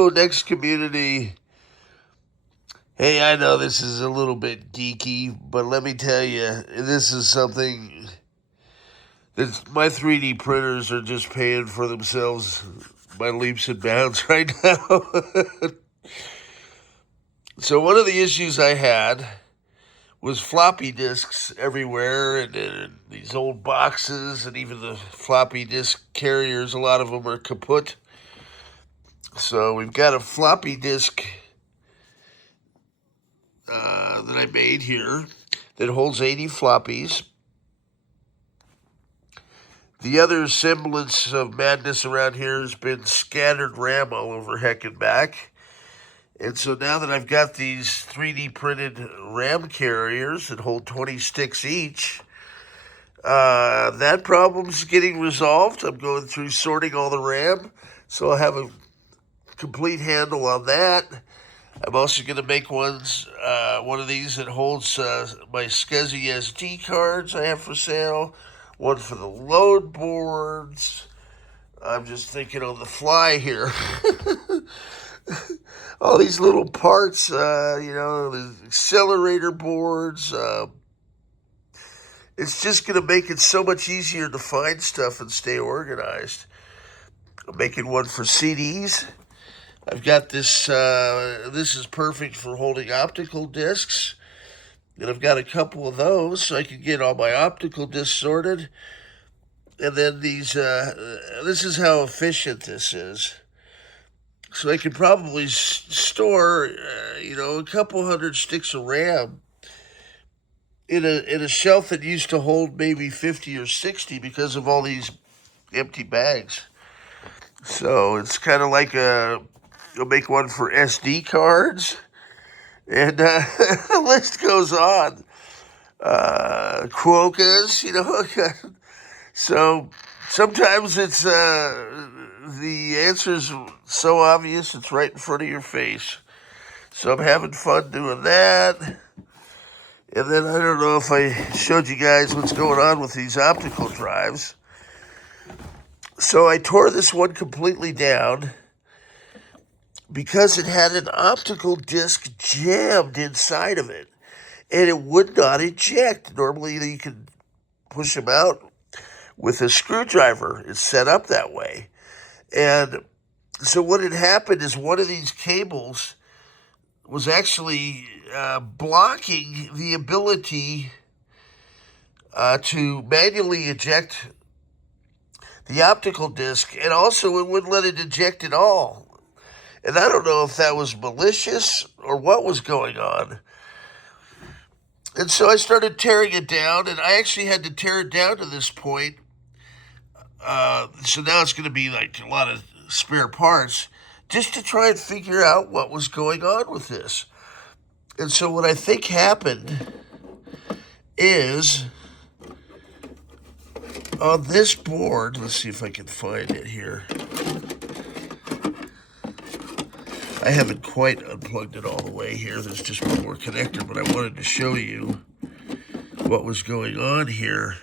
So, next community. Hey, I know this is a little bit geeky, but let me tell you, this is something that my 3D printers are just paying for themselves by leaps and bounds right now. So, one of the issues I had was floppy disks everywhere, and these old boxes, and even the floppy disk carriers, a lot of them are kaput. So, we've got a floppy disk that I made here that holds 80 floppies. The other semblance of madness around here has been scattered RAM all over heck and back. And so now that I've got these 3D printed RAM carriers that hold 20 sticks each, that problem's getting resolved. I'm going through sorting all the RAM, so I'll have a complete handle on that. I'm also going to make one of these that holds my SCSI SD cards I have for sale, one for the load boards. I'm just thinking on the fly here. All these little parts, the accelerator boards. It's just going to make it so much easier to find stuff and stay organized. I'm making one for CDs. I've got this, this is perfect for holding optical discs. And I've got a couple of those so I can get all my optical discs sorted. And then these, this is how efficient this is. So I can probably store, a couple hundred sticks of RAM in a shelf that used to hold maybe 50 or 60 because of all these empty bags. So it's kind of like you'll make one for SD cards, and the list goes on. Quokkas, So sometimes it's the answer's so obvious it's right in front of your face. So I'm having fun doing that. And then I don't know if I showed you guys what's going on with these optical drives. So I tore this one completely down because it had an optical disc jammed inside of it, and it would not eject. Normally you can push them out with a screwdriver. It's set up that way. And so what had happened is one of these cables was actually blocking the ability to manually eject the optical disc, and also it wouldn't let it eject at all. And I don't know if that was malicious or what was going on. And so I started tearing it down, and I actually had to tear it down to this point. So now it's going to be like a lot of spare parts just to try and figure out what was going on with this. And so what I think happened is on this board, let's see if I can find it here. I haven't quite unplugged it all the way here. There's just one more connector, but I wanted to show you what was going on here.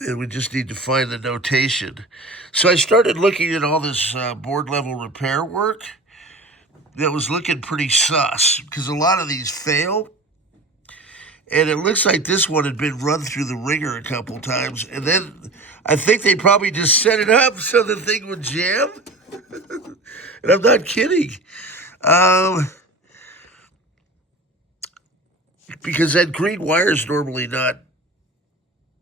And we just need to find the notation. So I started looking at all this board level repair work that was looking pretty sus, because a lot of these fail. And it looks like this one had been run through the ringer a couple times. And then I think they probably just set it up so the thing would jam. And I'm not kidding. Because that green wire is normally not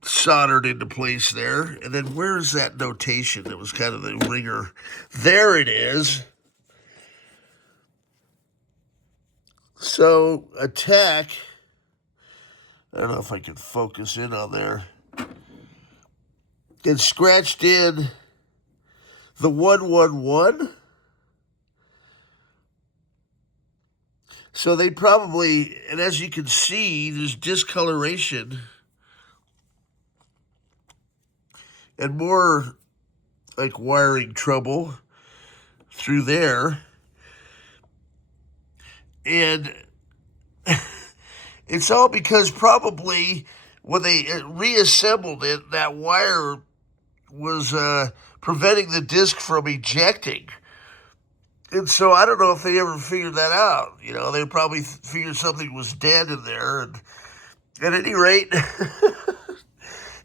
soldered into place there. And then where's that notation that was kind of the ringer? There it is. So attack, I don't know if I can focus in on there. It scratched in the 111. So they probably, and as you can see, there's discoloration and more like wiring trouble through there. And it's all because probably when they reassembled it, that wire was preventing the disc from ejecting. And so I don't know if they ever figured that out. You know, they probably figured something was dead in there. And at any rate,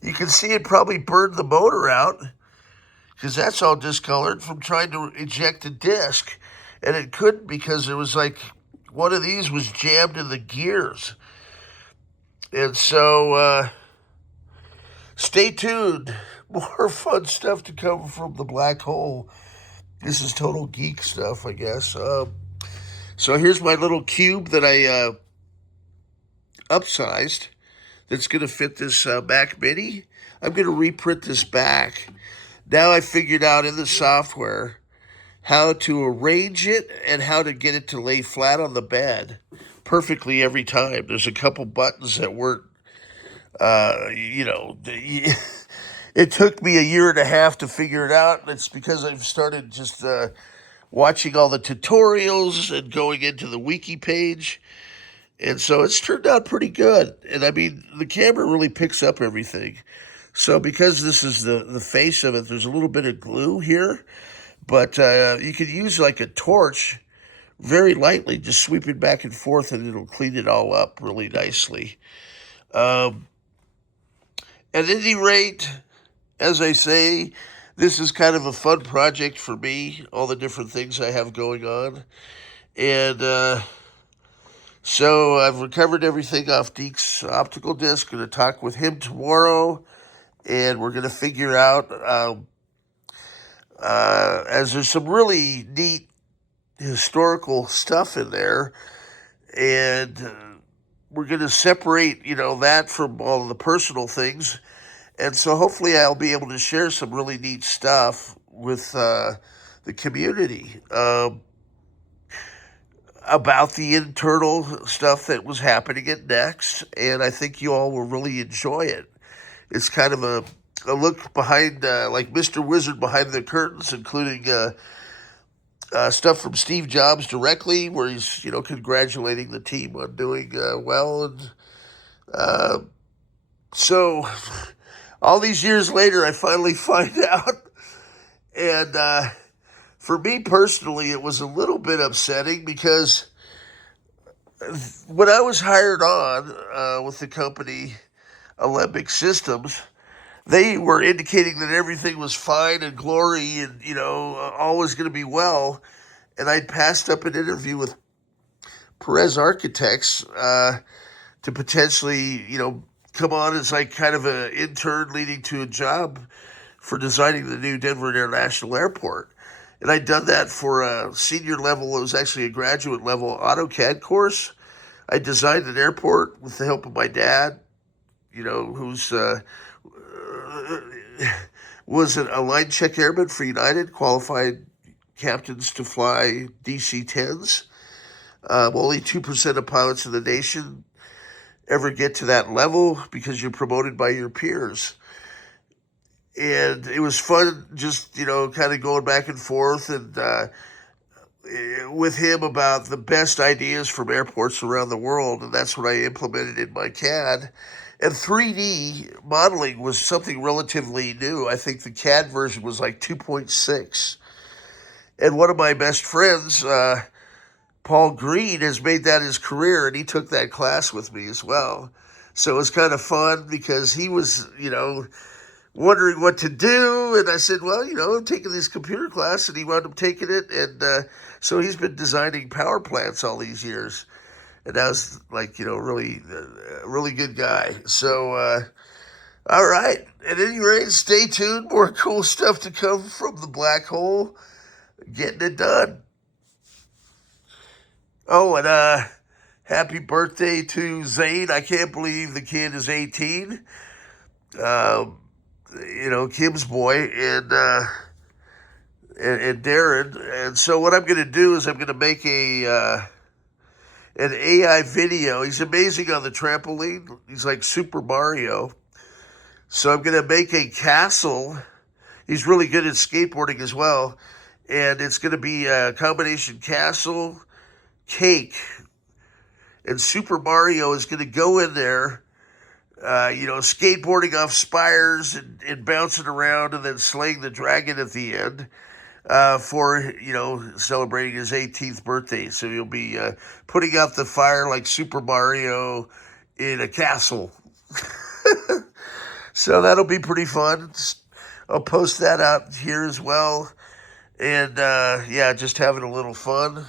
you can see it probably burned the motor out because that's all discolored from trying to eject a disc. And it couldn't because it was like one of these was jammed in the gears. And so stay tuned. More fun stuff to come from the black hole. This is total geek stuff, I guess. So here's my little cube that I upsized that's going to fit this Mac Mini. I'm going to reprint this back. Now I figured out in the software how to arrange it and how to get it to lay flat on the bed perfectly every time. There's a couple buttons that weren't, you know, it took me a year and a half to figure it out. And it's because I've started just watching all the tutorials and going into the wiki page. And so it's turned out pretty good. And I mean, the camera really picks up everything. So because this is the face of it, there's a little bit of glue here. But you could use like a torch very lightly, just sweep it back and forth, and it'll clean it all up really nicely. Um, at any rate, as I say, this is kind of a fun project for me, all the different things I have going on. And so I've recovered everything off Deke's optical disc. Going to talk with him tomorrow, and we're going to figure out, as there's some really neat historical stuff in there, and we're going to separate, you know, that from all the personal things. And so hopefully I'll be able to share some really neat stuff with the community about the internal stuff that was happening at Next. And I think you all will really enjoy it. It's kind of a look behind, like Mr. Wizard behind the curtains, including stuff from Steve Jobs directly, where he's, you know, congratulating the team on doing well. And so all these years later, I finally find out. And for me personally, it was a little bit upsetting because when I was hired on with the company Alembic Systems, they were indicating that everything was fine and glory and, you know, all was going to be well. And I passed up an interview with Perez Architects to potentially, you know, come on as like kind of an intern leading to a job for designing the new Denver International Airport. And I'd done that for a senior level, it was actually a graduate level AutoCAD course. I designed an airport with the help of my dad, you know, who's was a line check airman for United, qualified captains to fly DC-10s. Only 2% of pilots in the nation ever get to that level because you're promoted by your peers. And it was fun just, you know, kind of going back and forth and with him about the best ideas from airports around the world. And that's what I implemented in my CAD. And 3D modeling was something relatively new. I think the CAD version was like 2.6. And one of my best friends, Paul Green, has made that his career, and he took that class with me as well. So it was kind of fun because he was, you know, wondering what to do. And I said, well, you know, I'm taking this computer class, and he wound up taking it. And so he's been designing power plants all these years. And that was like, you know, really, really good guy. So, all right. At any rate, stay tuned. More cool stuff to come from the black hole. Getting it done. Oh, and happy birthday to Zane. I can't believe the kid is 18. Um, you know, Kim's boy, and Darren. And so what I'm going to do is I'm going to make an AI video. He's amazing on the trampoline. He's like Super Mario. So I'm going to make a castle. He's really good at skateboarding as well. And it's going to be a combination castle, cake. And Super Mario is going to go in there skateboarding off spires and bouncing around and then slaying the dragon at the end for, celebrating his 18th birthday. So you'll be putting out the fire like Super Mario in a castle. So that'll be pretty fun. I'll post that out here as well. And just having a little fun.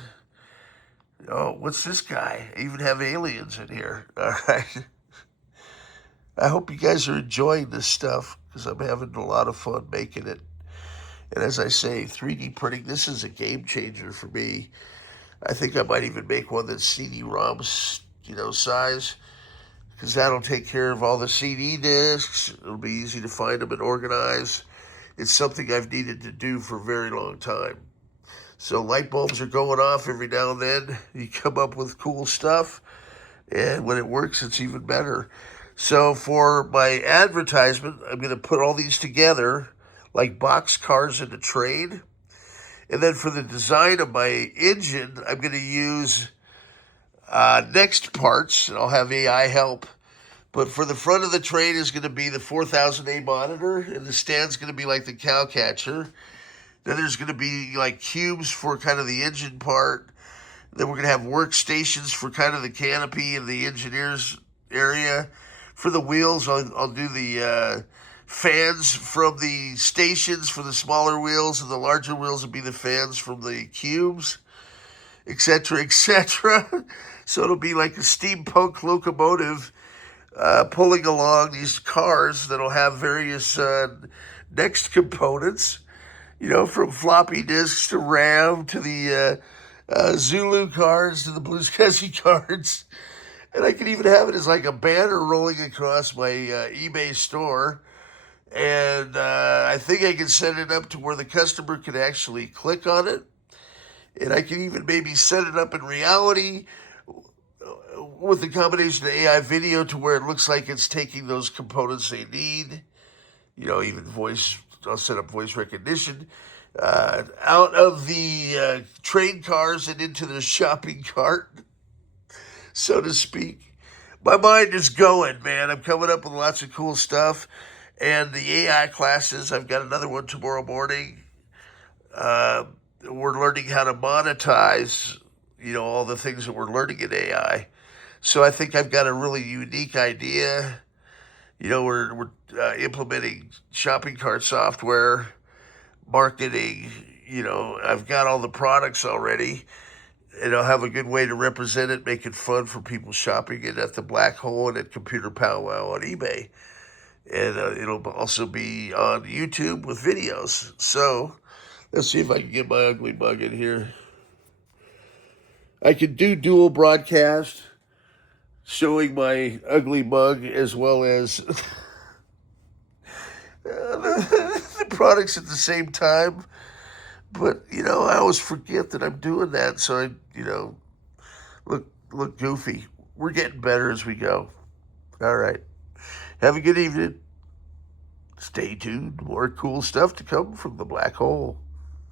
Oh, what's this guy? I even have aliens in here. All right. I hope you guys are enjoying this stuff because I'm having a lot of fun making it. And as I say, 3D printing, this is a game changer for me. I think I might even make one that's CD-ROM, size, because that'll take care of all the CD discs. It'll be easy to find them and organize. It's something I've needed to do for a very long time. So light bulbs are going off every now and then. You come up with cool stuff, and when it works, it's even better. So for my advertisement, I'm going to put all these together like box cars in a train. And then for the design of my engine, I'm going to use next parts, and I'll have AI help. But for the front of the train is going to be the 4000A monitor, and the stand's going to be like the cow catcher. Then there's going to be like cubes for kind of the engine part. Then we're going to have workstations for kind of the canopy and the engineer's area. For the wheels, I'll do the fans from the stations for the smaller wheels, and the larger wheels will be the fans from the cubes, etc., etc. So it'll be like a steampunk locomotive pulling along these cars that'll have various next components, from floppy disks to RAM to the Zulu cards to the Blue Scuzzy cards. And I could even have it as like a banner rolling across my eBay store. And I think I can set it up to where the customer can actually click on it. And I can even maybe set it up in reality with the combination of AI video to where it looks like it's taking those components they need. Even voice, I'll set up voice recognition out of the train cars and into the shopping cart, so to speak. My mind is going, man. I'm coming up with lots of cool stuff. And the AI classes, I've got another one tomorrow morning. We're learning how to monetize, all the things that we're learning in AI. So I think I've got a really unique idea. We're implementing shopping cart software, marketing. I've got all the products already. And I'll have a good way to represent it, make it fun for people shopping it at the Black Hole and at Computer Powwow on eBay. And it'll also be on YouTube with videos. So let's see if I can get my ugly mug in here. I can do dual broadcast, showing my ugly mug as well as the products at the same time. But, I always forget that I'm doing that. So I, look goofy. We're getting better as we go. All right. Have a good evening. Stay tuned. More cool stuff to come from the Black Hole.